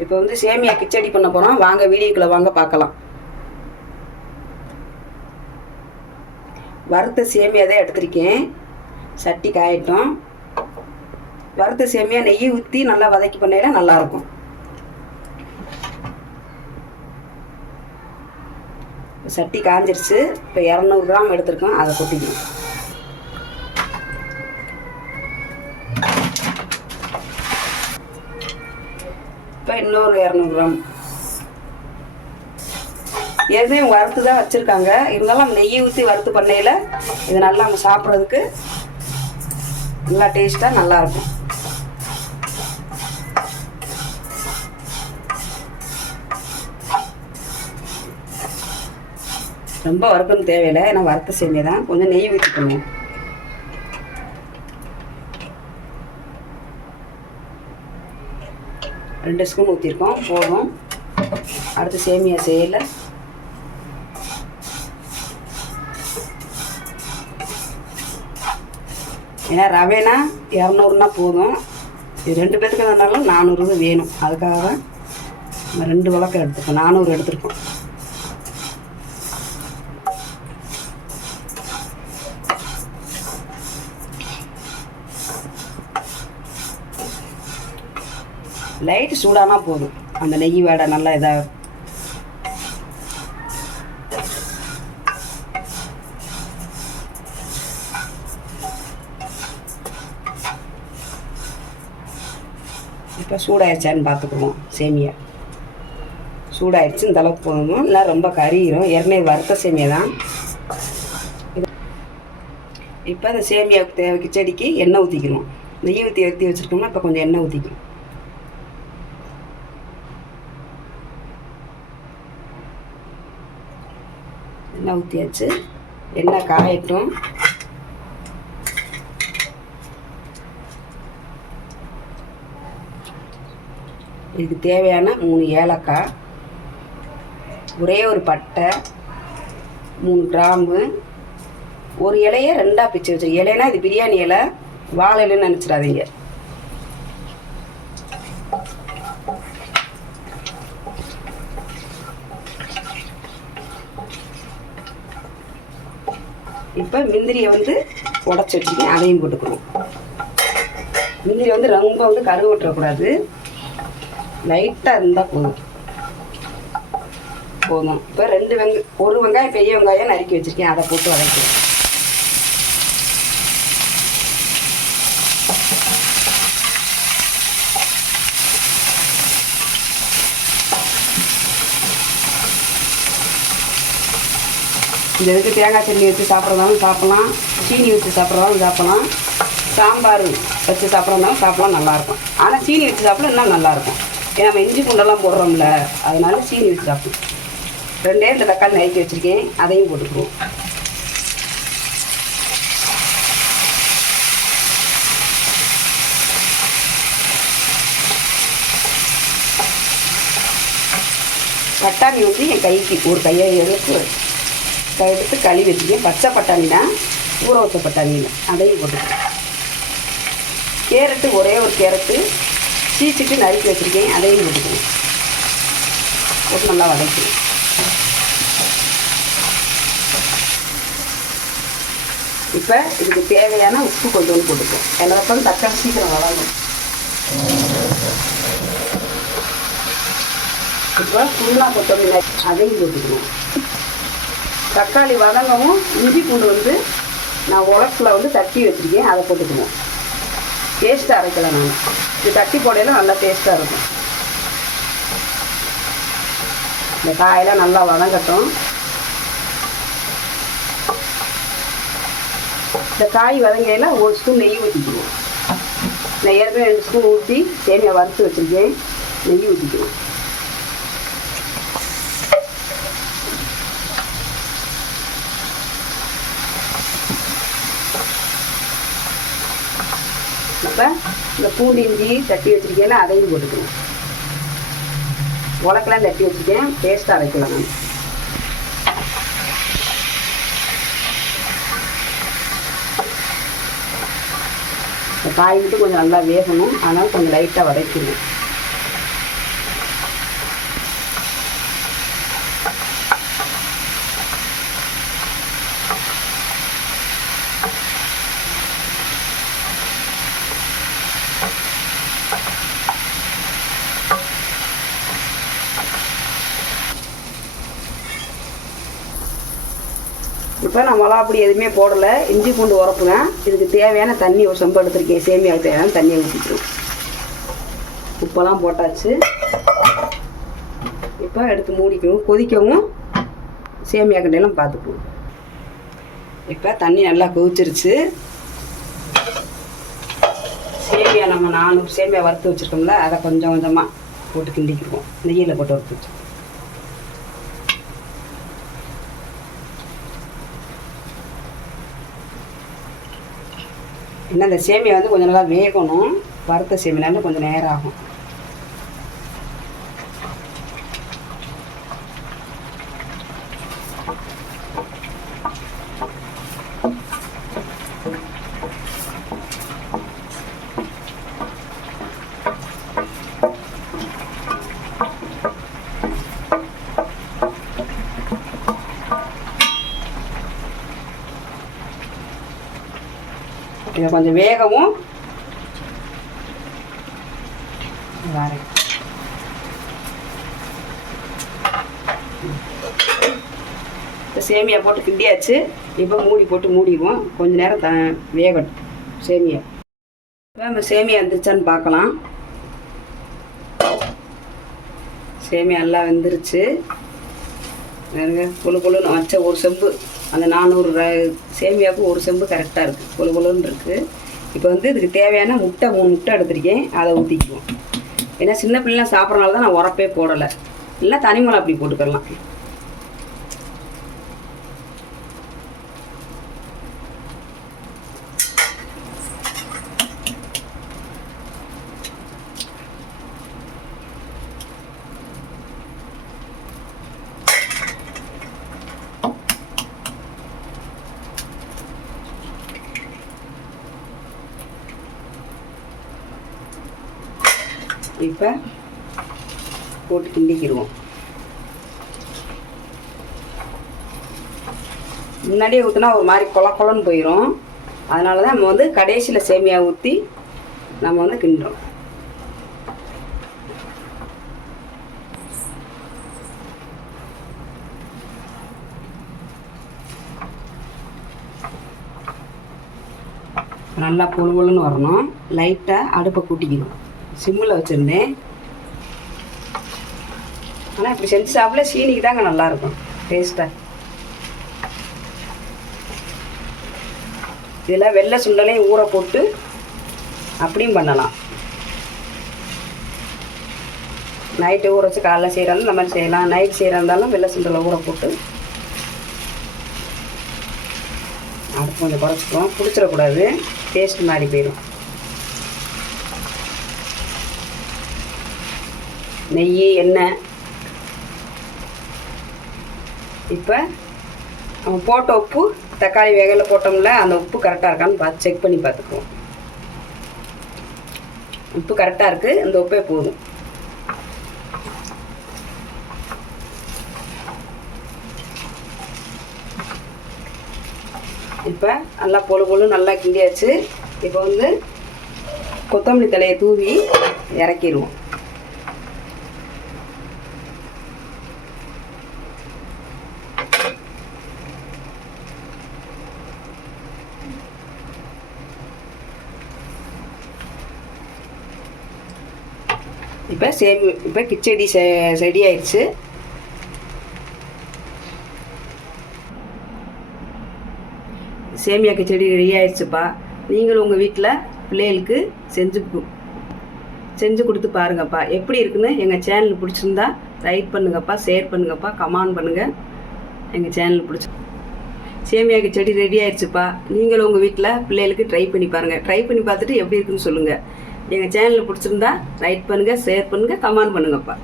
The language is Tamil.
இப்போ வந்து சேமியா கிச்சடி பண்ண போகிறோம் வாங்க வீடியோக்குள்ளே வாங்க பார்க்கலாம். வறுத்த சேமியா தான் எடுத்திருக்கேன். சட்டி காயட்டும். வறுத்த சேமியா நெய் ஊற்றி நல்லா வதக்கி பண்ணையில நல்லாயிருக்கும் சட்டி காஞ்சிருச்சு. இப்போ இரநூறு கிராம் எடுத்திருக்கோம். அதை கொட்டிக்கணும். இப்போ இன்னொரு இரநூறு கிராம் ஏற்கனவே வறுத்து தான் வச்சுருக்காங்க. இருந்தாலும் நெய் ஊற்றி வறுத்து பண்ணையில் இது நல்லா நம்ம சாப்பிட்றதுக்கு நல்லா டேஸ்ட்டாக நல்லாயிருக்கும் ரொம்ப வறுக்கணும் தேவையில்லை. ஏன்னா வறுத்த சேமியா தான். கொஞ்சம் நெய் ஊற்றிக்கணும் ரெண்டு ஸ்பூன் ஊற்றிருக்கோம் போதும். அடுத்து சேமியா செய்யல. ஏன்னா ரவைனா இரநூறுனா போதும். இது ரெண்டு பேத்துக்கு இருந்தாலும் நானூறு வேணும். அதுக்காக தான் நம்ம ரெண்டு வழக்கம் எடுத்துருக்கோம் நானூறு எடுத்துருக்கோம். லைட்டு சூடானா போதும். அந்த நெய் வேடை நல்லா இதாக இப்போ சூடாயிடுச்சான்னு பார்த்துக்குவோம் சேமியா. சூடாயிடுச்சு இந்த அளவுக்கு போடணும் இல்லை ரொம்ப கறியிடும் ஏற்கனவே வறுத்த சேமியா தான். இப்போ அந்த சேமியாவுக்கு தேவை கிச்சடிக்கு எண்ணெய் ஊற்றிக்கணும் நெய் ஊற்றி ஊற்றி வச்சுருக்கோம்னா இப்போ கொஞ்சம் எண்ணெய் ஊற்றிக்கணும் எண்ணெய் ஊற்றியாச்சு எண்ணெய் காயட்டும். இதுக்கு தேவையான மூணு ஏலக்காய் ஒரே ஒரு பட்டை மூணு கிராம்பு ஒரு இலையை ரெண்டாக பிச்சு வச்சு இலைனா இது பிரியாணி இலை வாழை இலைன்னு நினச்சிடாதீங்க. இப்போ முந்திரியை வந்து உடச்சி வச்சுருக்கேன் அதையும் போட்டுக்கணும். முந்திரி வந்து ரொம்ப வந்து கருகு விட்டுறக்கூடாது. லைட்டாக இருந்தால் போதும். போதும். இப்போ ரெண்டு வெங்க ஒரு வெங்காயம் பெரிய வெங்காயம் நறுக்கி வச்சுருக்கேன். அதை போட்டு வதக்கிறேன் இந்த இதுக்கு தேங்காய் சட்னி வச்சு சாப்பிட்றதாலும் சாப்பிட்லாம். சீனி வச்சு சாப்பிட்றதாலும் சாப்பிட்லாம். சாம்பார் வச்சு சாப்பிட்றதாலும் சாப்பிட்லாம் நல்லாயிருக்கும். ஆனால் சீனி வச்சு சாப்பிட இன்னும் நல்லாயிருக்கும். ஏன்னா நம்ம இஞ்சி பூண்டெல்லாம் போடுறோம்ல அதனால சீனி வச்சு சாப்பிடும் ரெண்டே இந்த தக்காளி நறுக்கி வச்சுருக்கேன். அதையும் போட்டுக்குவோம். பட்டாணி வந்து என் கைக்கு ஒரு கையை எடுத்து எடுத்து கழுவி வச்சுக்கேன் பச்சை பட்டாணி தான் ஊற வச்ச பட்டாணி அதையும் போட்டுக்கிறேன் கேரட்டு ஒரே ஒரு கேரட்டு. சீச்சிட்டு நறுக்கி வச்சுருக்கேன். அதையும் போட்டுக்கிறேன் போட்டு நல்லா வதக்கணும். இப்போ இதுக்கு தேவையான உப்பு கொஞ்சோண்டு போட்டுப்போம் எல்லாத்தையும் தக்காளி சீக்கிரம் வளரும் இப்போ புல்லா கொத்தமல்லி அதையும் போட்டுக்கணும். தக்காளி வதங்கவும் இஞ்சி பூண்டு வந்து நான் உலக்கில் வந்து தட்டி வச்சுருக்கேன். அதை போட்டுக்கணும் டேஸ்ட்டாக அரைக்கலை நான். இது தட்டி போடையில நல்லா டேஸ்ட்டாக இருக்கும். இந்த காயெல்லாம் நல்லா வதங்கட்டும். இந்த காய் வதங்கையில் ஒரு ஸ்பூன் நெய் ஊற்றிக்குவோம் நான் ஏற்கனவே ரெண்டு ஸ்பூன் ஊற்றி சேமியா வறுத்து வச்சுருக்கேன். நெய் ஊற்றிக்குவோம் இப்போ இந்த பூண்டு இஞ்சி தட்டி வச்சுருக்கேன் அதையும் போட்டுக்கணும். உலக்கெல்லாம் தட்டி வச்சுருக்கேன். டேஸ்ட்டாக அரைக்கலாம் நான். இந்த காய் மட்டும் கொஞ்சம் நல்லா வேகணும். அதனால் கொஞ்சம் லைட்டாக வதக்கணும் இப்போ நான் மிளகாப்பொடி எதுவுமே போடலை. இஞ்சி பூண்டு உரப்புங்க. இதுக்கு தேவையான தண்ணி ஒரு செம்பு எடுத்துருக்கேன். சேமியாவுக்கு தேவையான தண்ணியை ஊற்றிக்கிறோம் உப்பெல்லாம் போட்டாச்சு. இப்போ எடுத்து மூடிக்கவும் கொதிக்கவும் சேமியா கண்டையெல்லாம் பார்த்துக்குவோம் இப்போ தண்ணி நல்லா கொதிச்சிருச்சு. சேமியா நம்ம நானூறு சேமியா வறுத்து வச்சுருக்கோம்ல அதை கொஞ்சம் கொஞ்சமாக போட்டு கிண்டிக்கிடுவோம். நெய்யில் போட்டு வறுத்து வச்சுருக்கோம். இன்னும் அந்த சேமியா வந்து கொஞ்சம் நல்லா வேகணும். வறுத்த சேமியான்னு கொஞ்சம் நேரம் ஆகும். இதை கொஞ்சம் வேகவும். இப்போ சேமியா போட்டு கிண்டியாச்சு. இப்போ மூடி போட்டு மூடிடுவோம். கொஞ்ச நேரம் த வேகட்டும். சேமியா. இப்போ நம்ம சேமியா வந்துருச்சான்னு பார்க்கலாம். சேமியா நல்லா வெந்துருச்சு. புழு புழுன்னு வச்ச ஒரு செம்பு. அந்த நானூறு ர- சேமியாவுக்கு ஒரு செம்பு கரெக்டாக இருக்குது கொழு கொழுன்னு இருக்குது இப்போ வந்து இதுக்கு தேவையான முட்டை மூணு முட்டை எடுத்திருக்கேன். அதை ஊற்றிக்குவோம் ஏன்னா சின்ன பிள்ளைலாம் சாப்பிட்றனால தான் நான் உரப்பே போடலை. இல்லைன்னா தனிமலை அப்படி போட்டுக்கலாம். இப்போ போட்டு கிண்டிக்கிடுவோம் முன்னாடியே ஊற்றினா ஒரு மாதிரி கொல கொலன்னு போயிடும் அதனால தான் நம்ம வந்து கடைசியில் சேமியா ஊற்றி நம்ம வந்து கிண்டுறோம். நல்லா பொழு பொழுன்னு வரணும். லைட்டாக அடுப்பை கூட்டிக்கணும். சிம்மில் வச்சுருந்தேன். ஆனால் இப்படி செஞ்சு சாப்பிட சீனிக்கு தாங்க நல்லாயிருக்கும் டேஸ்ட்டாக இதெல்லாம் வெள்ளை சுண்டலையும் ஊற போட்டு அப்படியும் பண்ணலாம். நைட்டு ஊற வச்சு காலைல செய்கிறாலும் இந்த மாதிரி செய்யலாம். நைட் செய்கிறா இருந்தாலும் வெள்ளை சுண்டலை ஊற போட்டு அடுப்பு கொஞ்சம் குறைச்சிக்குவோம். பிடிச்சிடக்கூடாது. டேஸ்ட் மாறி போயிடும். நெய் எண்ணெய். இப்போ நம்ம போட்ட உப்பு தக்காளி வேகல போட்டோம்ல அந்த உப்பு கரெக்டாக இருக்கான்னு பார்த்து செக் பண்ணி பார்த்துக்குவோம் உப்பு கரெக்டாக இருக்குது இந்த உப்பே போதும். இப்போ நல்லா பொழு பொழு நல்லா கிண்டியாச்சு. இப்போ வந்து கொத்தமல்லி தலையை தூவி இறக்கிடுவோம். இப்போ சேமி இப்போ கிச்சடி செ ரெடி ஆயிடுச்சு சேமியா கிச்சடி ரெடி ஆயிடுச்சுப்பா நீங்களும் உங்கள் வீட்டில் பிள்ளைகளுக்கு செஞ்சு கு- செஞ்சு கொடுத்து பாருங்கப்பா. எப்படி இருக்குன்னு எங்கள் சேனல் பிடிச்சிருந்தா லைக் பண்ணுங்கப்பா ஷேர் பண்ணுங்கப்பா கமெண்ட் பண்ணுங்கள் எங்கள் சேனல் பிடிச்சி சேமியா கிச்சடி ரெடி ஆயிடுச்சுப்பா நீங்களும் உங்கள் வீட்டில் பிள்ளைகளுக்கு ட்ரை பண்ணி பாருங்கள் ட்ரை பண்ணி பார்த்துட்டு எப்படி இருக்குன்னு சொல்லுங்கள் எங்கள் சேனல் பிடிச்சிருந்தா லைக் பண்ணுங்கள் ஷேர் பண்ணுங்கள் கமெண்ட் பண்ணுங்கப்பா.